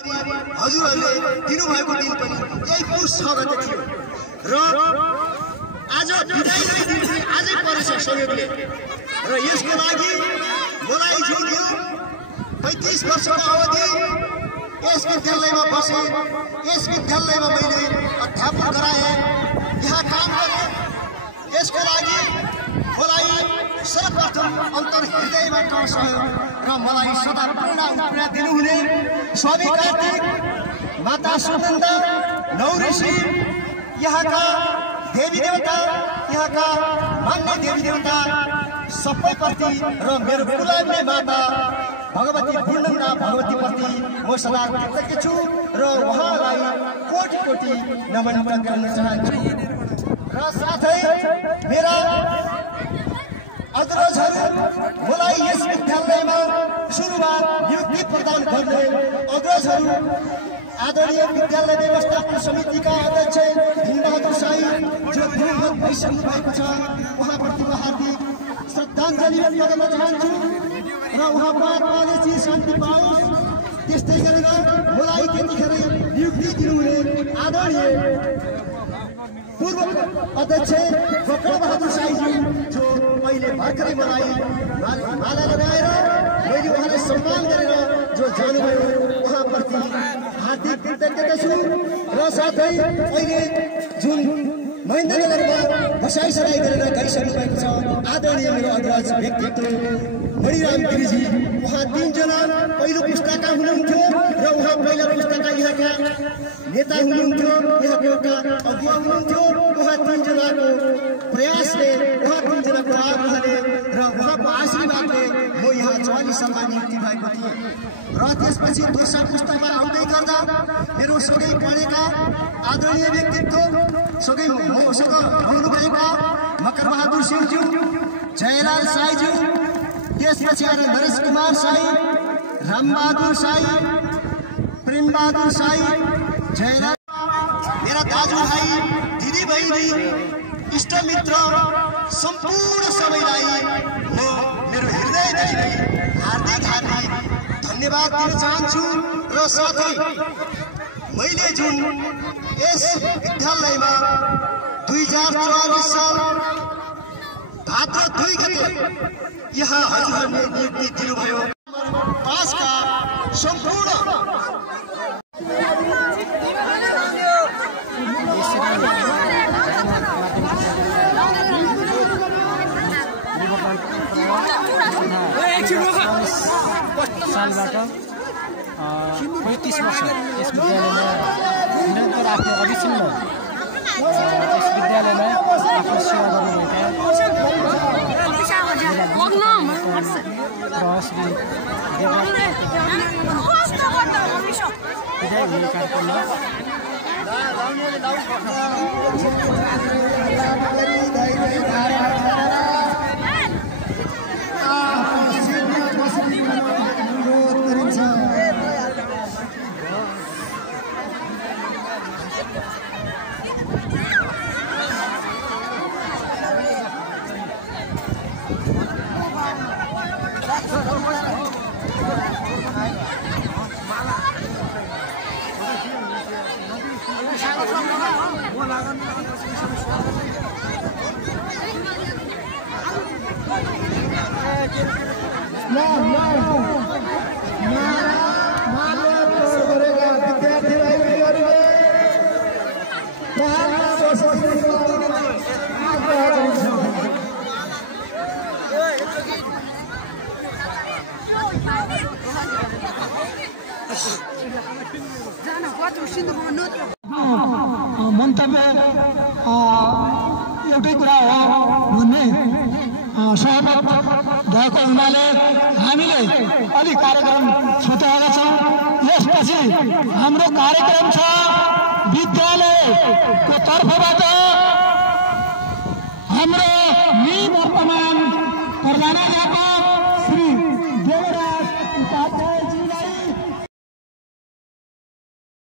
हजुरहरूले दिनुभएको दिन पनि यही पुस 6 गते थियो र आज बिदाईको दिन चाहिँ आजै परेछ संयोगले र यसको लागि मलाई जुन यो 35 वर्षको अवधि यस विद्यालयमा बसे यस विद्यालयमा मैले अध्यापन गराएँ यहाँ काम गरेँ यसको लागि मलाई सर्वप्रथम अन्तर हृदयबाट सहयोग र मलाई सदा प्रेरणा दिनुहुने स्वामी कार्तिक माता सुनन्दा नौऋषि यहाँका देवी देवता यहाँका मान्य देवी देवता सबैप्रति र मेरो कुलदेवी माता भगवती पूर्णिमा भगवतीप्रति म सदा कृतज्ञ छु र उहाँलाई कोटि कोटि नमन गर्न चाहन्छु र साथै मेरा अग्रजहरू मलाई यस विद्यालयमा सुरुवात नियुक्ति प्रदान गर्ने अग्रजहरू आदरणीय विद्यालय व्यवस्थापन समितिका अध्यक्ष भीमबहादुर साई जो दिवंगत भइसक्नु भएको छ उहाँप्रति हार्दिक श्रद्धाञ्जलि व्यक्त गर्न चाहन्छु र उहाँको आत्माले चाहिँ शान्ति पाओस् त्यस्तै गरेर मलाई त्यतिखेर नियुक्ति दिनुहुने आदरणीय पूर्व अध्यक्ष बहादुर साईजी जो अहिले भर्खरै मलाई माला लगाएर मैले उहाँलाई सम्मान गरेर जो जानुभयो उहाँप्रति हार्दिक कृतज्ञता छु र साथै अहिले जुन महेन्द्रनगरमा बसाइसराई गरेर गइसक्नु भएको छ आदरणीय मेरो अग्रज व्यक्तित्व मणिराम गिरिजी उहाँ 3 जना पहिलो पुस्ताका हुनुहुन्थ्यो र उहाँ पहिलो पुस्ताका यहाँका नेता हुनुहुन्थ्यो यहाँको एउटा अगुवा हुनुहुन्थ्यो उहाँ 3 जनाको प्रयासले उहाँ 3 जनाको आग्रहले र उहाँको आशीर्वादले म यहाँ 44 सालमा नियुक्ति भएको थिएँ र त्यसपछि दोस्रो पुस्तामा आउँदै गर्दा मेरो सँगै पढेका आदरणीय व्यक्तित्व सँगै मसँग आउनुभएका मकर बहादुर सिंहज्यू जयलाल साईज्यू त्यसपछि आएर नरेश कुमार साई रामबहादुर साई प्रेमबहादुर साई जयलाल मेरा दाजुभाइ दिदी बहिनी इष्टमित्र सम्पूर्ण सबैलाई म मेरो हृदयदेखि हार्दिक धन्यवाद दिन चाहन्छु र साथै मैले जुन यस विद्यालयमा 2044 साल भाद्र 2 गते यहाँ हजुरहरूले नियुक्ति दिनुभयो 5 का सम्पूर्ण सालबाट 35 वर्ष यस विद्यालयमा निरन्तर आफ्नो अविच्छिन्न यस विद्यालयमा आफ्नो सेवा गर्नुभएका श्री विधायक हुने कार्यक्रममा मन्तव्य एउटै कुरा हो भन्ने सहमत भएको हुनाले हामीले अलि कार्यक्रम छुट्याएका छौँ। यसपछि हाम्रो कार्यक्रम छ विद्यालयको तर्फबाट हाम्रो